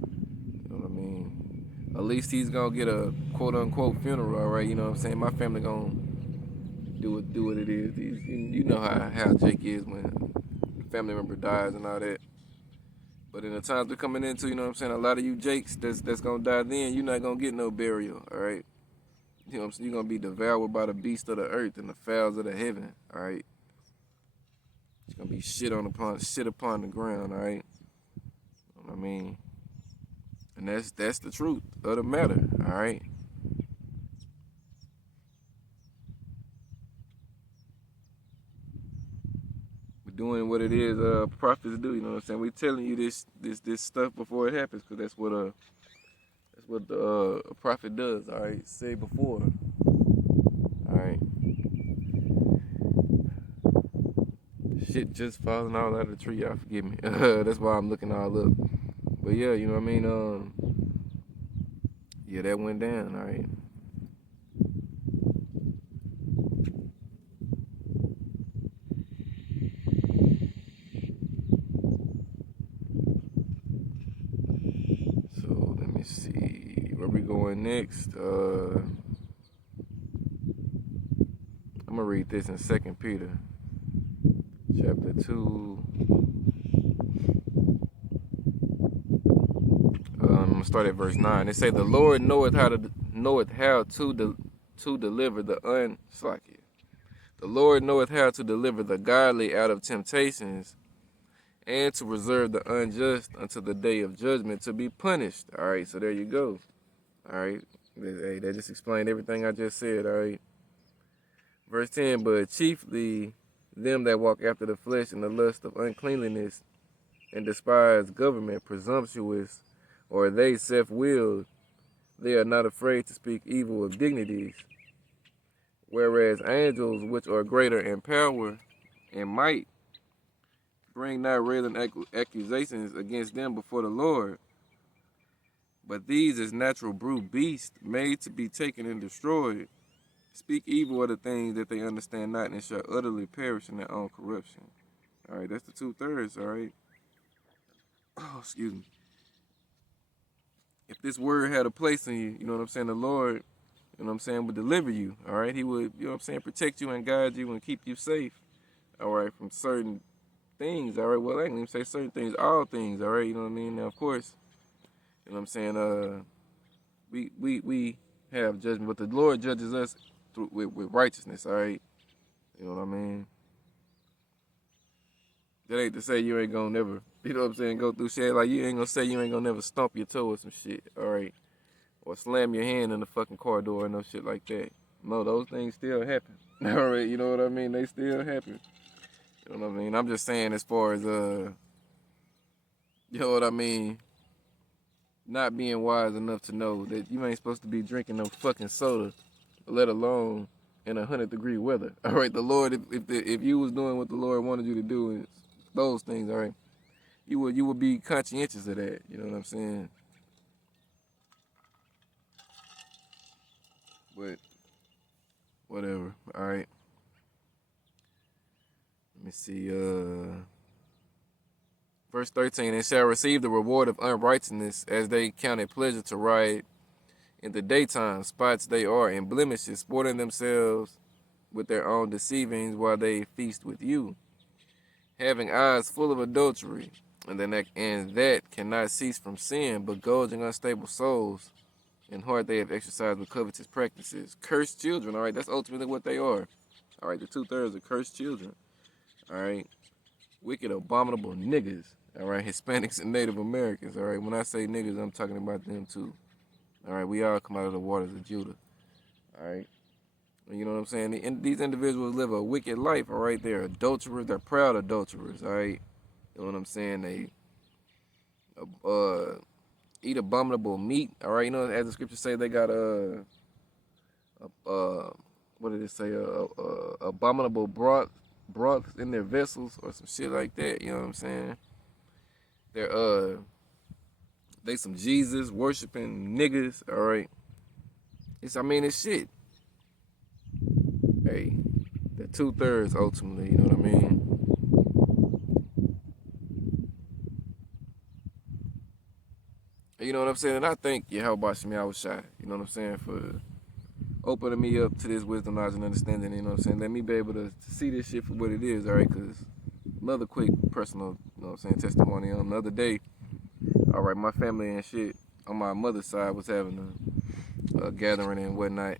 You know what I mean? At least he's gonna get a quote unquote funeral, all right? You know what I'm saying? My family gonna do what it is. You know how Jake is when a family member dies and all that. But in the times we're coming into, you know what I'm saying, a lot of you Jakes that's gonna die then, you're not gonna get no burial, all right? You know what I'm saying? You're gonna be devoured by the beast of the earth and the fowls of the heaven, all right? It's gonna be shit upon the ground, all right? You know what I mean? And that's the truth of the matter, all right? We're doing what it is prophets do, you know what I'm saying? We're telling you this stuff before it happens, because that's what a prophet does, all right? Say before, all right? Shit just falling all out of the tree, y'all forgive me. That's why I'm looking all up. But yeah, you know what I mean? Yeah, that went down, all right? So let me see. going next. I'm gonna read this in 2 Peter, chapter 2. I'm gonna start at verse 9. It say, "The Lord knoweth how to deliver the unslacking. The Lord knoweth how to deliver the godly out of temptations, and to reserve the unjust unto the day of judgment to be punished." All right, so there you go. All right, hey, that just explained everything I just said. All right, verse 10. "But chiefly them that walk after the flesh and the lust of uncleanliness, and despise government, presumptuous, or they self-willed, they are not afraid to speak evil of dignities. Whereas angels, which are greater in power and might, bring not railing accusations against them before the Lord. But these is natural brute beasts, made to be taken and destroyed, speak evil of the things that they understand not, and shall utterly perish in their own corruption." All right, that's the 2/3. All right. Oh, excuse me. If this word had a place in you, you know what I'm saying, the Lord, you know what I'm saying, would deliver you. All right, he would, you know what I'm saying, protect you and guide you and keep you safe. All right, from certain things. All right, well, I can't even say certain things, all things. All right, you know what I mean. Now, of course, you know what I'm saying. We have judgment, but the Lord judges us through with righteousness. All right, you know what I mean. That ain't to say you ain't gonna never, you know what I'm saying, go through shit. Like, you ain't gonna say you ain't gonna never stomp your toe or some shit. All right, or slam your hand in the fucking car door and no shit like that. No, those things still happen. All right, you know what I mean. They still happen. You know what I mean. I'm just saying, as far as you know what I mean, not being wise enough to know that you ain't supposed to be drinking no fucking soda, let alone in 100-degree weather. All right, the Lord, if you was doing what the Lord wanted you to do and those things, all right, you would be conscientious of that. You know what I'm saying? But whatever. All right. Let me see. Verse 13, "And shall receive the reward of unrighteousness, as they count it pleasure to ride in the daytime. Spots they are, and blemishes, sporting themselves with their own deceivings while they feast with you, having eyes full of adultery, and that cannot cease from sin, but gouging unstable souls, and heart they have exercised with covetous practices." Cursed children, all right, that's ultimately what they are. All right, the 2/3 are cursed children. All right, wicked, abominable niggas. All right, Hispanics and Native Americans. All right, when I say niggas, I'm talking about them too. All right, we all come out of the waters of Judah. All right, you know what I'm saying? These individuals live a wicked life. All right, they're adulterers. They're proud adulterers. All right, you know what I'm saying? They eat abominable meat. All right, you know, as the scriptures say, they got what did it say? Abominable broths in their vessels or some shit like that. You know what I'm saying? They some Jesus worshiping niggas. All right, it's shit. Hey, the 2/3 ultimately. You know what I mean? You know what I'm saying? And I thank Yahweh Shemi Awashai, you know what I'm saying, for opening me up to this wisdom, knowledge, and understanding, you know what I'm saying? Let me be able to see this shit for what it is, all right? Because another quick personal, you know what I'm saying, testimony. On the other day, all right, my family and shit on my mother's side was having a gathering and whatnot,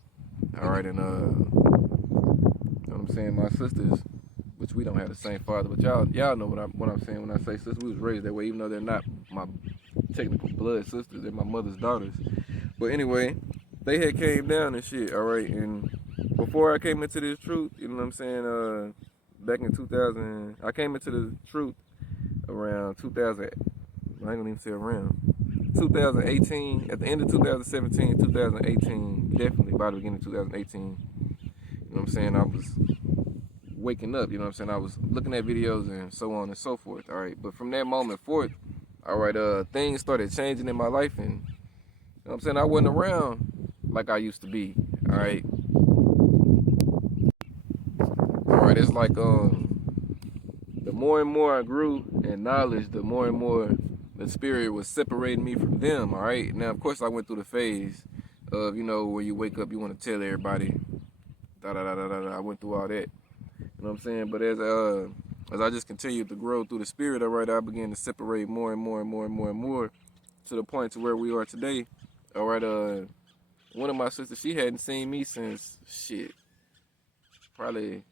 all right? And, you know what I'm saying, my sisters, which we don't have the same father, but y'all know what I'm saying when I say sisters. We was raised that way, even though they're not my technical blood sisters, they're my mother's daughters. But anyway, they had came down and shit, all right. And before I came into this truth, you know what I'm saying, back in 2000, I came into the truth around 2000, I ain't gonna even say around, 2018, at the end of 2017, 2018, definitely by the beginning of 2018, you know what I'm saying, I was waking up, you know what I'm saying, I was looking at videos and so on and so forth, all right. But from that moment forth, all right, things started changing in my life, and you know what I'm saying, I wasn't around like I used to be, all right. All right, it's like the more and more I grew in knowledge, the more and more the spirit was separating me from them. All right. Now, of course, I went through the phase of, you know, where you wake up, you want to tell everybody, da da da da da. I went through all that. You know what I'm saying? But as I just continued to grow through the spirit, all right, I began to separate more and more and more and more and more to the point to where we are today. All right. One of my sisters, she hadn't seen me since probably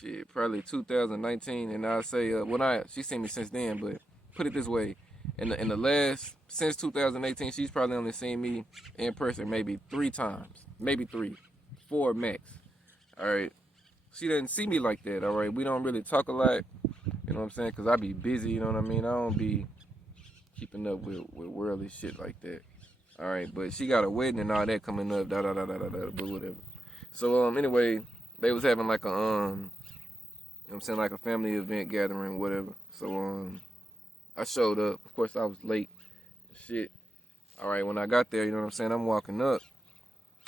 2019, and I say she seen me since then. But put it this way, in the last since 2018, she's probably only seen me in person maybe 3 times, maybe 3, 4 max. All right, she doesn't see me like that. All right, we don't really talk a lot. You know what I'm saying? Cause I be busy. You know what I mean? I don't be keeping up with worldly shit like that. All right, but she got a wedding and all that coming up. Da da da da da da. But whatever. So anyway, they was having like a you know what I'm saying, like a family event gathering, whatever. So I showed up. Of course, I was late. Shit. All right, when I got there, you know what I'm saying, I'm walking up,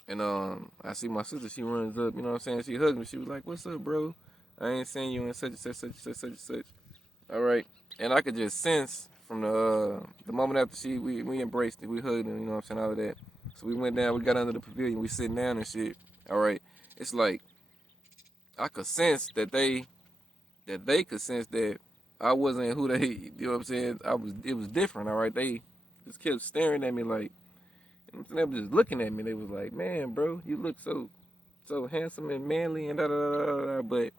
and I see my sister. She runs up. You know what I'm saying? She hugged me. She was like, "What's up, bro? I ain't seen you in such and such, such and such, such and such." All right, and I could just sense from the moment after we embraced it, we hugged and, you know what I'm saying, all of that. So we went down. We got under the pavilion. We sitting down and shit. All right, it's like I could sense that they could sense that I wasn't who they, you know what I'm saying? It was different, all right? They just kept staring at me like, you know what I'm saying? They were just looking at me. They was like, "Man, bro, you look so handsome and manly and da da da da da." But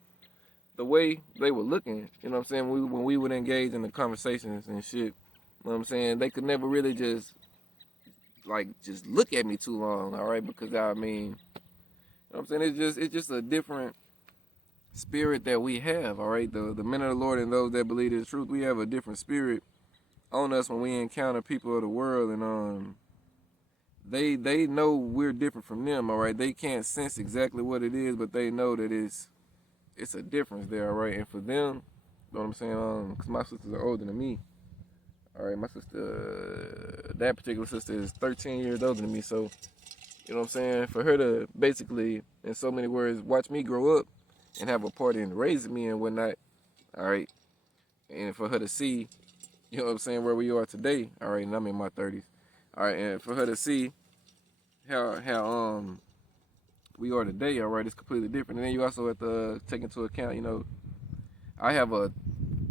the way they were looking, you know what I'm saying, when we would engage in the conversations and shit, you know what I'm saying, they could never really just look at me too long, all right? Because I mean, you know what I'm saying, it's just a different spirit that we have, all right? The men of the Lord and those that believe in the truth, we have a different spirit on us when we encounter people of the world, and they know we're different from them, all right? They can't sense exactly what it is, but they know that it's a difference there, all right? And for them, you know what I'm saying, because my sisters are older than me, all right? My sister, that particular sister is 13 years older than me, so, you know what I'm saying, for her to basically, in so many words, watch me grow up and have a part in raising me and whatnot, all right? And for her to see, you know what I'm saying, where we are today, all right, and I'm in my 30s, all right, and for her to see how we are today, all right, it's completely different. And then you also have to take into account, you know, I have a,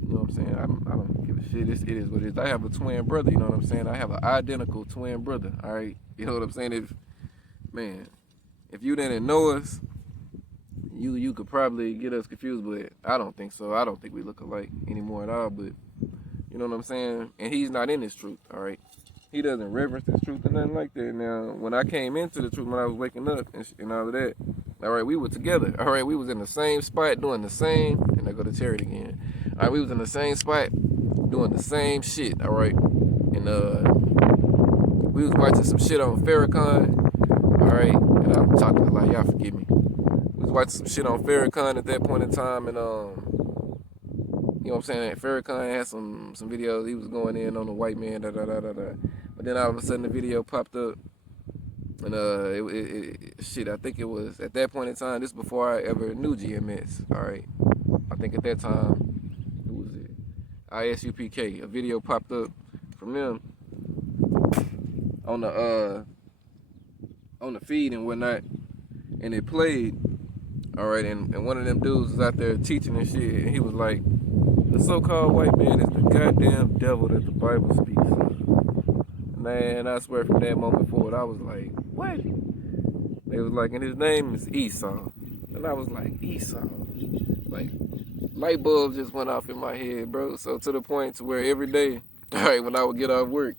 you know what I'm saying, I don't give a shit, it is what it is. I have a twin brother, you know what I'm saying, I have an identical twin brother, all right, you know what I'm saying, if you didn't know us, you could probably get us confused, but I don't think so. I don't think we look alike anymore at all, but you know what I'm saying? And he's not in this truth, all right? He doesn't reverence this truth or nothing like that. Now, when I came into the truth, when I was waking up and all of that, all right, we were together, all right? We was in the same spot doing the same, and I go to charity again. All right, we was in the same spot doing the same shit, all right? And we was watching some shit on Farrakhan, all right? And I'm talking a lot, y'all forgive me. We was watching some shit on Farrakhan at that point in time, and you know what I'm saying, Farrakhan had some videos. He was going in on the white man, da da da da da. But then all of a sudden the video popped up, and shit, I think it was at that point in time. This before I ever knew GMS. All right, I think at that time, who was it? ISUPK. A video popped up from them on the feed and whatnot, and it played. All right, and one of them dudes was out there teaching and shit, and he was like, "The so-called white man is the goddamn devil that the Bible speaks of." Man, I swear from that moment forward, I was like, "What?" They was like, "And his name is Esau." And I was like, "Esau?" Like, light bulb just went off in my head, bro. So to the point to where every day, all right, when I would get off work,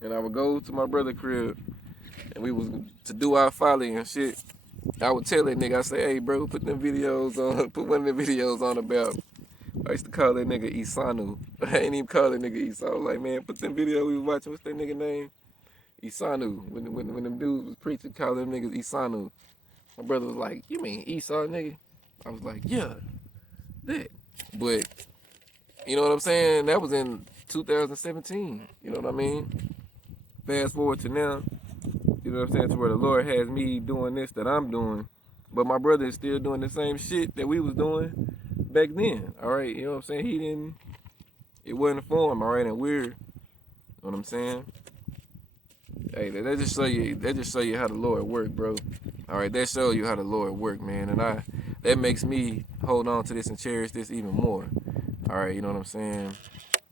and I would go to my brother's crib, and we was to do our folly and shit, I would tell that nigga, I say, "Hey, bro, put them videos on, put one of the videos on about," I used to call that nigga Isanu. I ain't even call that nigga Esau. I was like, "Man, put them videos we was watching, what's that nigga name? Isanu." When them dudes was preaching, call them niggas Isanu. My brother was like, "You mean Esau, nigga?" I was like, "Yeah, that." But, you know what I'm saying? That was in 2017. You know what I mean? Fast forward to now, you know what I'm saying, to where the Lord has me doing this that I'm doing, but my brother is still doing the same shit that we was doing back then. All right, you know what I'm saying? It wasn't for him, all right, and we're, you know what I'm saying? Hey, that just show you how the Lord work, bro. All right, that show you how the Lord work, man, and that makes me hold on to this and cherish this even more. All right, you know what I'm saying?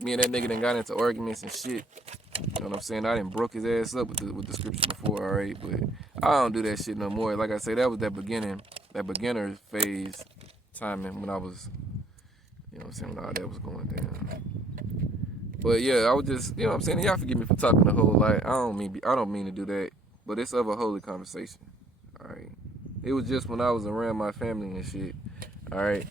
Me and that nigga done got into arguments and shit. You know what I'm saying? I done broke his ass up with the scripture before, all right, but I don't do that shit no more. Like I say, that was that beginner phase timing when I was, you know what I'm saying, when all that was going down. But yeah, I was just, you know what I'm saying? Y'all forgive me for talking the whole lot. I don't mean to do that. But it's of a holy conversation. Alright. It was just when I was around my family and shit. Alright.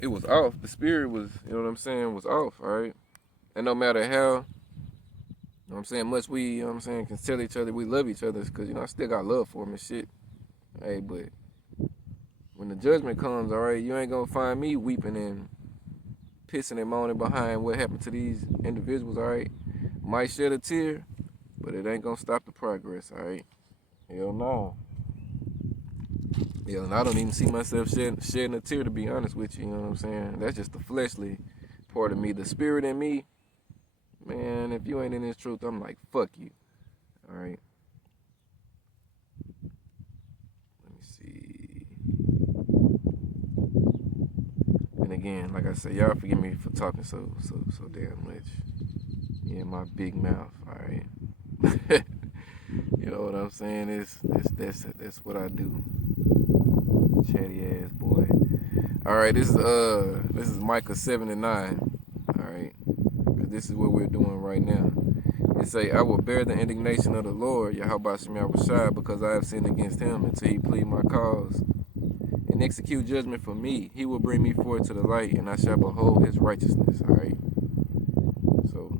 It was off. The spirit was, you know what I'm saying, was off, alright? And no matter how, you know what I'm saying, much we, you know what I'm saying, can tell each other we love each other, because, you know, I still got love for them and shit. Hey, but when the judgment comes, alright, you ain't gonna find me weeping and pissing and moaning behind what happened to these individuals, all right? Might shed a tear, but it ain't gonna stop the progress, all right? Hell no. Hell no, I don't even see myself shedding a tear, to be honest with you, you know what I'm saying? That's just the fleshly part of me. The spirit in me, man, if you ain't in this truth, I'm like, fuck you, all right? Let me see. And again, like I said, y'all forgive me for talking so damn much. Yeah, my big mouth, all right? You know what I'm saying? That's what I do. Chatty ass boy. All right, this is Micah 7:9. All right, because this is what we're doing right now. It say, I will bear the indignation of the Lord, Yahweh Shai, because I have sinned against him, until he plead my cause and execute judgment for me. He will bring me forth to the light, and I shall behold his righteousness. All right. So,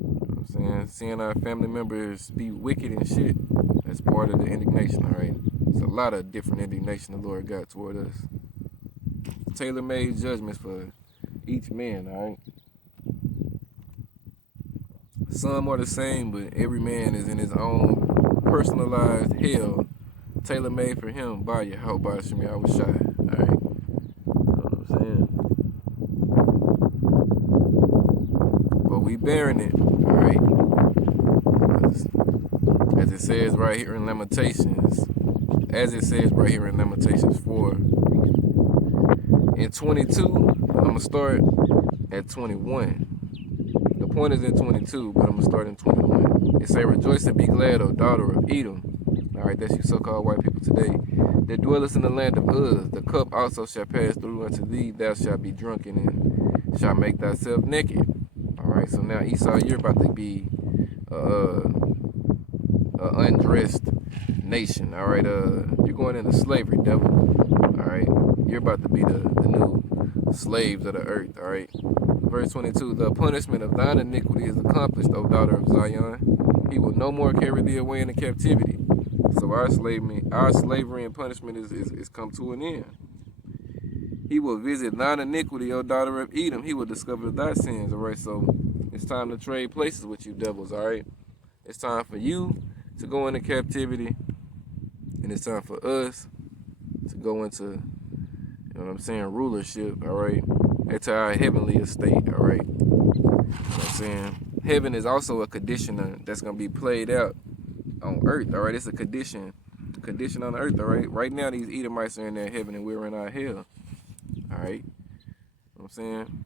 you know what I'm saying, seeing our family members be wicked and shit, that's part of the indignation. All right. It's a lot of different indignation the Lord got toward us. Tailor-made judgments for each man. All right. Some are the same, but every man is in his own personalized hell, tailor-made for him by Yahweh Shem Yahweh Shai. Alright? You know what I'm saying? But we bearing it, alright? As it says right here in Lamentations, 4, in 22, I'm going to start at 21. The point is in 22, but I'm going to start in 21. It say, rejoice and be glad, O daughter of Edom. Alright, that's you so-called white people today. That dwellest in the land of Uz. The cup also shall pass through unto thee. Thou shalt be drunken and shalt make thyself naked. Alright, so now Esau, you're about to be undressed nation. Alright, you're going into slavery, devil. Alright, you're about to be the new slaves of the earth. Alright. Verse 22, the punishment of thine iniquity is accomplished, O daughter of Zion. He will no more carry thee away into captivity. So our slavery and punishment is come to an end. He will visit thine iniquity, O daughter of Edom. He will discover thy sins. All right, so it's time to trade places with you devils. All right, it's time for you to go into captivity, and it's time for us to go into, you know what I'm saying, rulership. All right, into our heavenly estate. All right, you know what I'm saying. Heaven is also a condition that's gonna be played out on earth. All right, it's a condition on earth. All right, right now these Edomites are in their heaven and we're in our hell. All right, you know what I'm saying.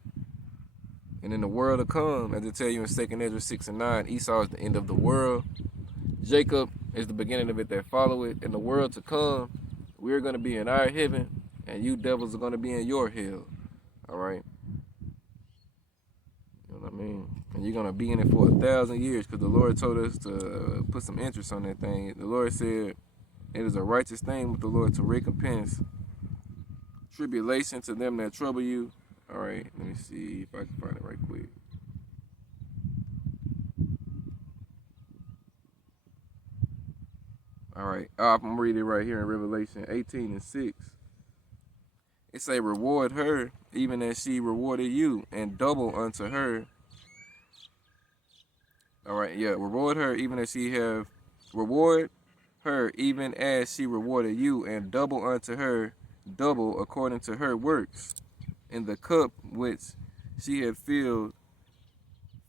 And in the world to come, as it tell you in 2nd Ezra 6:9, Esau is the end of the world. Jacob is the beginning of it that follow it. In the world to come, we're gonna be in our heaven, and you devils are gonna be in your hell. All right. You know what I mean? And you're going to be in it for 1,000 years, because the Lord told us to put some interest on that thing. The Lord said it is a righteous thing with the Lord to recompense tribulation to them that trouble you. All right, let me see if I can find it right quick. All right, I'm reading it right here in Revelation 18:6. It say, reward her even as she rewarded you, and double unto her. All right, yeah, reward her even as she have reward her even as she rewarded you, and double unto her double according to her works. and the cup which she had filled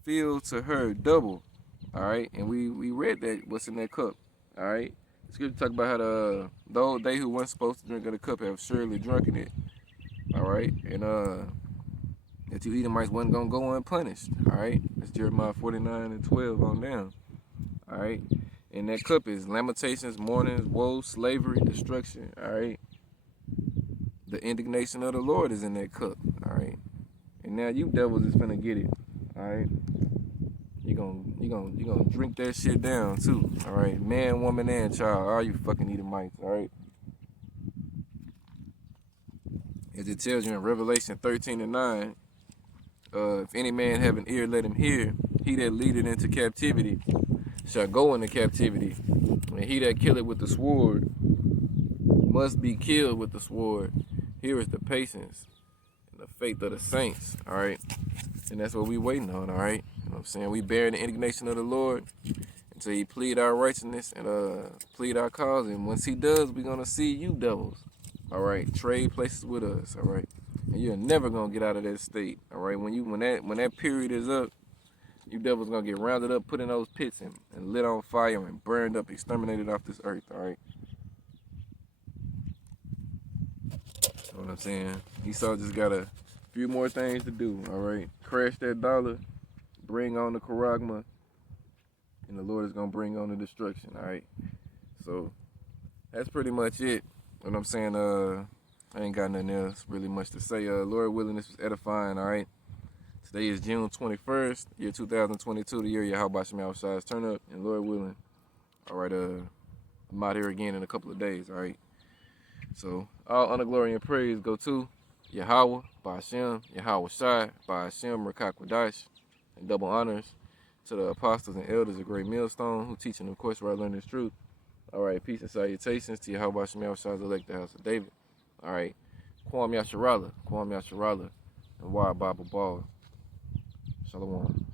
to her double. All right, and we read that what's in that cup. All right, scripture talk about how they who weren't supposed to drink of the cup have surely drunken it. All right, and that you Edomites wasn't gonna go unpunished. All right, that's Jeremiah 49:12 on down. All right, and that cup is lamentations, mournings, woe, slavery, destruction. All right, the indignation of the Lord is in that cup. All right, and now you devils is finna get it. All right. You gonna drink that shit down too. All right, man, woman, and child. All you fucking Edomites. All right. As it tells you in Revelation 13:9, if any man have an ear, let him hear. He that leadeth into captivity shall go into captivity, and he that killeth with the sword must be killed with the sword. Here is the patience and the faith of the saints. All right, and that's what we waiting on. All right. You know what I'm saying? We bear the indignation of the Lord until he plead our righteousness and plead our cause. And once he does, we're gonna see you devils. All right, trade places with us. All right, and you're never gonna get out of that state. All right, when that period is up, you devils gonna get rounded up, put in those pits, and lit on fire and burned up, exterminated off this earth. All right. You know what I'm saying? Esau just got a few more things to do. All right, crash that dollar. Bring on the charagma, and the Lord is gonna bring on the destruction. All right, so that's pretty much it. What I'm saying, I ain't got nothing else really much to say. Lord willing, this was edifying. All right, today is June 21st, year 2022, the year Yahweh Shem Yahushai's turn up, and Lord willing, all right, I'm out here again in a couple of days. All right, so all honor, glory, and praise go to Yahweh, Ba'ashem, Yahweh Shai, Ba'ashem, Rakak Wadash. And double honors to the apostles and elders of Great Millstone who teaching, of course, where I learned this truth. All right, peace and salutations to Yahweh Shem Yahushai's elect, the house of David. All right, Kwam Yasharala, and Why Bible Ball. Shalom.